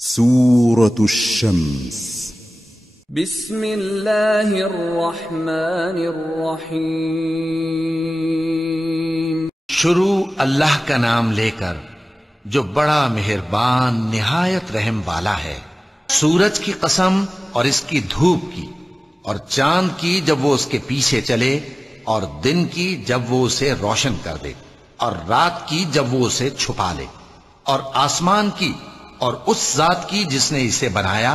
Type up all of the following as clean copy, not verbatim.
سورة الشمس بسم اللہ الرحمن الرحیم شروع اللہ کا نام لے کر جو بڑا مہربان نہایت رحم والا ہے۔ سورج کی قسم اور اس کی دھوپ کی، اور چاند کی جب وہ اس کے پیچھے چلے، اور دن کی جب وہ اسے روشن کر دے، اور رات کی جب وہ اسے چھپا لے، اور آسمان کی اور اس ذات کی جس نے اسے بنایا،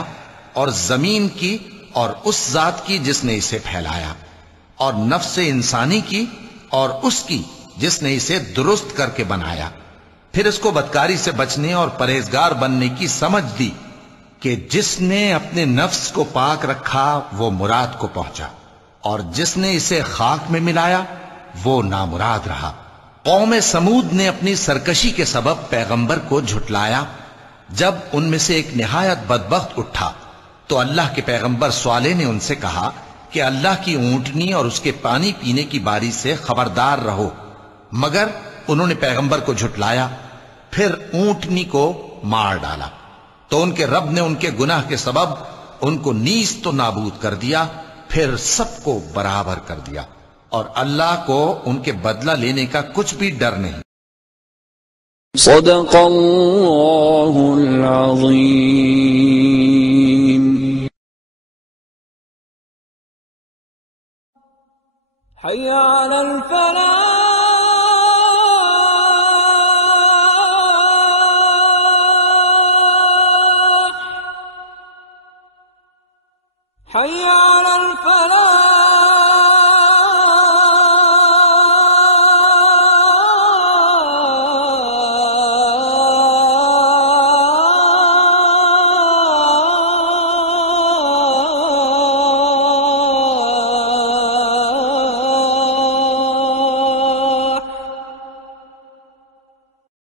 اور زمین کی اور اس ذات کی جس نے اسے پھیلایا، اور نفس انسانی کی اور اس کی جس نے اسے درست کر کے بنایا۔ پھر اس کو بدکاری سے بچنے اور پرہیزگار بننے کی سمجھ دی کہ جس نے اپنے نفس کو پاک رکھا وہ مراد کو پہنچا، اور جس نے اسے خاک میں ملایا وہ نامراد رہا۔ قوم سمود نے اپنی سرکشی کے سبب پیغمبر کو جھٹلایا۔ جب ان میں سے ایک نہایت بدبخت اٹھا تو اللہ کے پیغمبر صالح نے ان سے کہا کہ اللہ کی اونٹنی اور اس کے پانی پینے کی باری سے خبردار رہو، مگر انہوں نے پیغمبر کو جھٹلایا۔ پھر اونٹنی کو مار ڈالا تو ان کے رب نے ان کے گناہ کے سبب ان کو نیست و نابود کر دیا، پھر سب کو برابر کر دیا، اور اللہ کو ان کے بدلہ لینے کا کچھ بھی ڈر نہیں۔ صدق اللہ العظیم۔ حی علی الفلاح، حی علی الفلاح۔